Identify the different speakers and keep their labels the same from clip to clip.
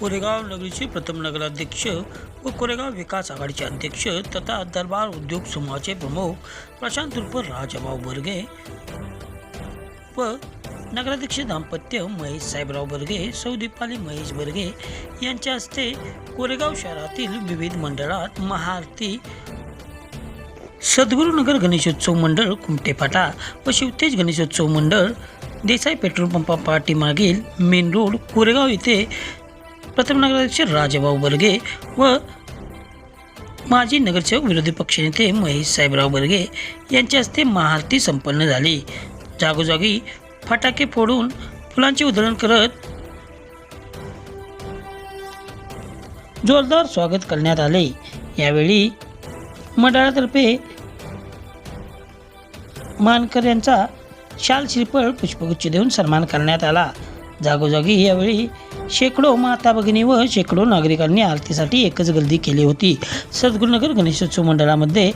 Speaker 1: कोरेगाव नगरीचे प्रथम नगराध्यक्ष व कोरेगाव विकास आघाडीचे अध्यक्ष तथा दरबार उद्योग समूहाचे प्रमुख प्रशांत उर्फ राजाभाऊ बर्गे व नगराध्यक्ष दाम्पत्य महेश साहेबराव बर्गे सौ दीपाली महेश बर्गे यांच्या हस्ते कोरेगाव शहरातील विविध मंडळात महाआरती सद्गुरुनगर गणेशोत्सव मंडळ कुमटेफाटा व शिवतेज गणेशोत्सव मंडळ देसाई पेट्रोल पंपा पाठीमागील मेन रोड कोरेगाव येथे प्रथम नगराध्यक्ष राजाभाऊ बर्गे व माजी नगरसेवक विरोधी पक्षनेते महेश साहेबराव बर्गे यांच्या हस्ते महाआरती संपन्न झाली. जागोजागी फटाके फोडून फुलांचे उधळण करत जोरदार स्वागत करण्यात आले. यावेळी मंडळातर्फे मानकर यांचा शाल श्रीफळ पुष्पगुच्छ देऊन सन्मान करण्यात आला. जागोजागी यावेळी शेकडो माता भगिनी व शेकडो नागरिकांनी आरतीसाठी एकच गर्दी केली होती. सद्गुरुनगर गणेशोत्सव मंडळामध्ये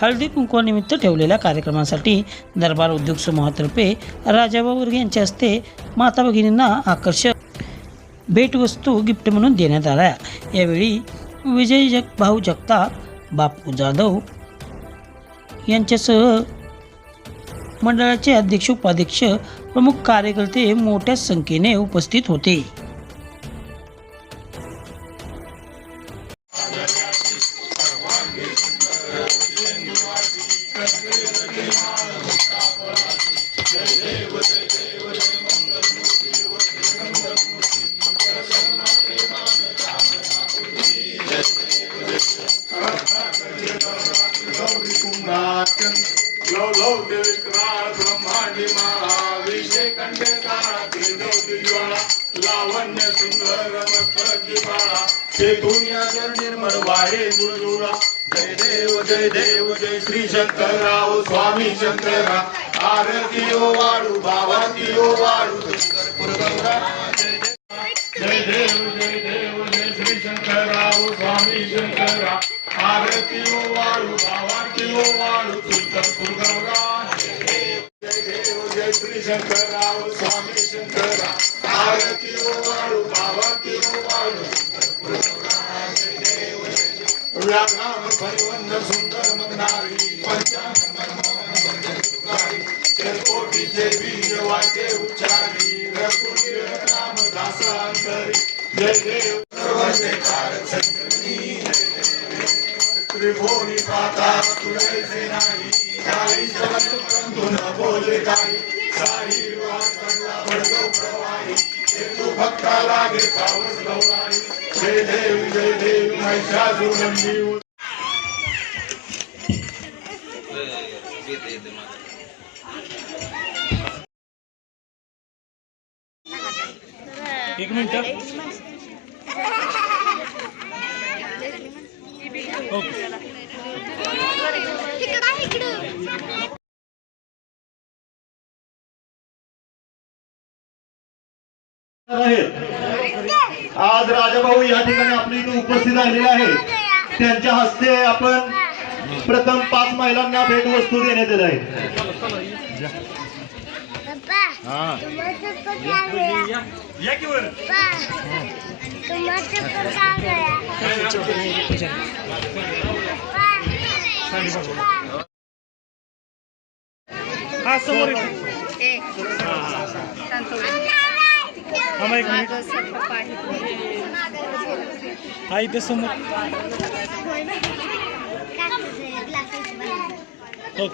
Speaker 1: हळदी कुंकवानिमित्त ठेवलेल्या कार्यक्रमासाठी दरबार उद्योग समूहातर्फे राजाबावर्ग यांच्या हस्ते माता भगिनींना आकर्षक भेटवस्तू गिफ्ट म्हणून देण्यात आल्या. यावेळी विजय जग भाऊ जगताप बापू जाधव यांच्यासह मंडळाचे अध्यक्ष उपाध्यक्ष प्रमुख कार्यकर्ते मोठ्या संख्येने उपस्थित होते.
Speaker 2: लव लव विक्राळ ब्रह्मांडी महाविषय कंठ ज्वाळा लावण्य सुंदर मस्तकी बाळा ते दुनिया जर निर्मळ वाहे गुरुजुळा जय देव जय देव जय श्री शंकरराव स्वामी शंकरा आरती हो ओ वाळू भावाती ओ वाळू शंकर जय देव जय देव जय श्री शंकरराव स्वामी शंकरा आरती ओ वाळू भावाती ओ वाळू शंकर गौरा जय देव जय श्री शंकरराव स्वामी शंकरा आरती ओ वाळू भावाती ओ वाळू व्याघ्राम परिवंद सुंदर मगनारी पंचांग कोटीचे बीज वाचे उच्चारी रघुवीर राम दास अंतरी जय देव सर्वसे कारक शब्द न बोले काही साई वाटला पडतो प्रवाही तू भक्ता लागे पावस गौराई जय देव जय देव महिषासुरंदी
Speaker 1: एक मिनिट
Speaker 3: आहेत. आज राजाभाऊ या ठिकाणी आपल्या इथे उपस्थित झालेले आहेत. त्यांच्या हस्ते आपण प्रथम पाच महिलांना भेटवस्तू देण्यात येत आहे.
Speaker 1: थांबा एक मिनिट. हा इथे समोर. हो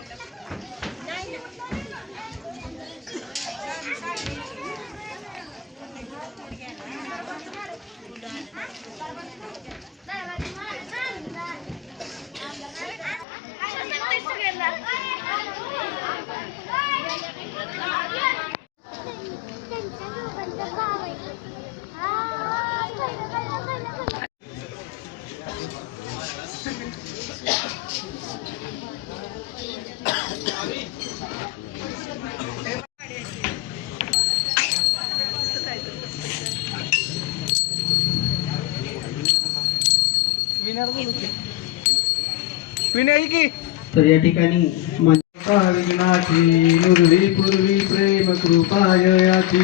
Speaker 4: तर या ठिकाणी नुरवी पूर्वी प्रेम कृपाय याची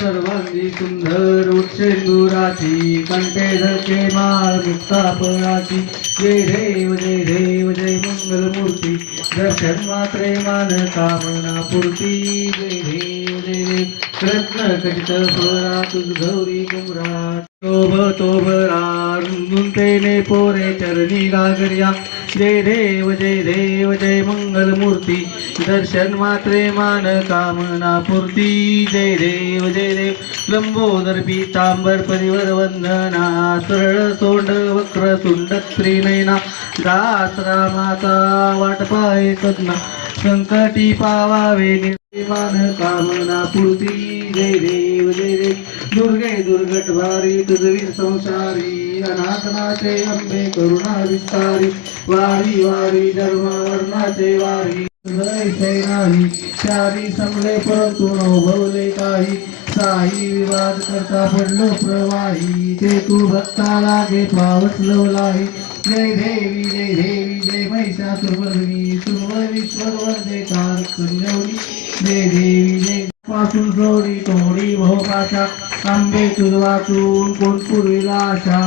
Speaker 4: सर्वांगी सुंदर उच्चेंदुरा
Speaker 2: नाथी कंठे झळके माळ मुक्ता फळाची जय देव जय देव जय मंगलमूर्ती दर्शन मात्रे मान कामना पूर्ती. जय देव जय देव रत्न कटित फळा तुझ गौरी गुमराट तोभ तोभरा गुंतेने पोरे चरणी गागर्या. जय देव जय देव जय मंगलमूर्ती. दर्शन मात्रे मान कामना पूर्ती. जय देव जय देव. लंबोदर पीतांबर परिवर वंदना. सरळ सोंड वक्र सुंड त्रिनयना. दास रामाचा वाट पाय सदना. संकटी पावावे निर्माण कामना पूर्ती. जय देव जय देव. दुर्गे दुर्गट भारी तुझवीर संसारी अनाथनाचे अंबे करुणा विस्तारी वारी वारी धर्म वर्णाचे वारी नाही चारी समले परंतु नवभवले काही. साई विवाद करता पडलो प्रवाही ते तू भक्ता लागे पावस लवलाही. जय देवी जय देवी जय महिषासुरवर्णी सुरवरीश्वर वंदे तारक संजवनी जय देवी जयपासून सोडी तोडी भोपाशा आंबे तुझ वाचून कोण पूर्वीला आशा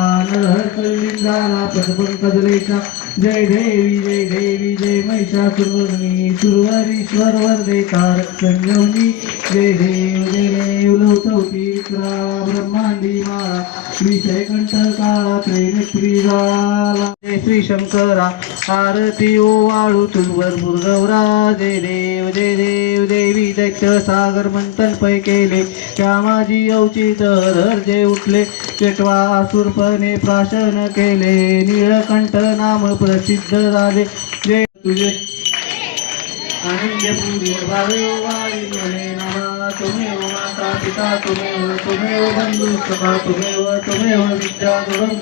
Speaker 2: नरहर कल्लीन जय देवी जय देवी जय महिषासुरवर्णी सुरवरीश्वर वरदे तारक संजवनी जय देव जय देव लोचवती विक्रा ब्रह्मांडी माळा विषय कंठ काळा त्रिनेत्री झाला जय श्री शंकरा आरती ओ वाळू तुलवर मुरगौरा जय देव जय देव देवी दैत्य सागर मंथन पै केले श्यामाजी माझी अवचित हर जे उठले चेटवा असुरपणे प्राशन केले निळकंठ नाम प्रसिद्ध झाले जय तुझे. आनंदपूर्वी भावे वाळी म्हणे नमः माता पिता तुमेव तुमेव बंधू सखा तुमेव तुमेव विद्या गुरुं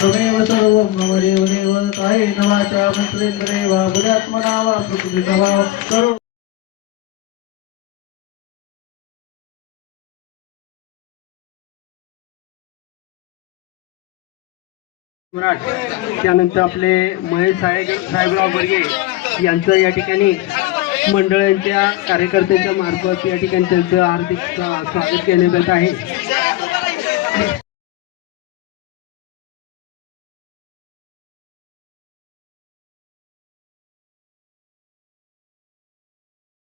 Speaker 2: तुमेव सर्वं मम देव देव काय नवाच्या मंत्रेंद्रे वा बुधात्मना वा प्रकृतीचा करो
Speaker 4: त्यानंतर आपले महेश साहेब साहेबराव बर्गे यांचं या ठिकाणी मंडळांच्या कार्यकर्त्यांच्या मार्फत या ठिकाणी त्यांचं हार्दिक स्वागत करण्यात जात आहे.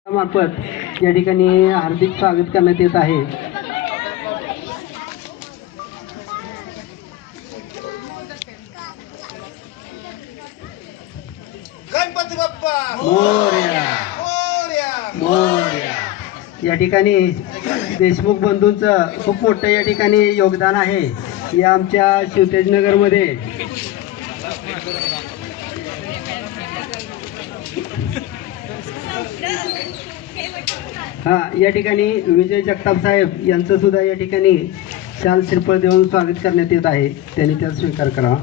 Speaker 4: मार्फत या ठिकाणी हार्दिक स्वागत करण्यात येत आहे.
Speaker 3: बाप्पा!
Speaker 4: मोरया! मोरया! या ठिकाणी देशमुख बंधूंचं खूप मोठं या ठिकाणी योगदान आहे. या आमच्या शिवतेजनगरमध्ये हा या ठिकाणी विजय जगताप साहेब यांचं सुद्धा या ठिकाणी शाल श्रीफळ देऊन स्वागत करण्यात येत आहे. त्यांनी त्याचा स्वीकार करावा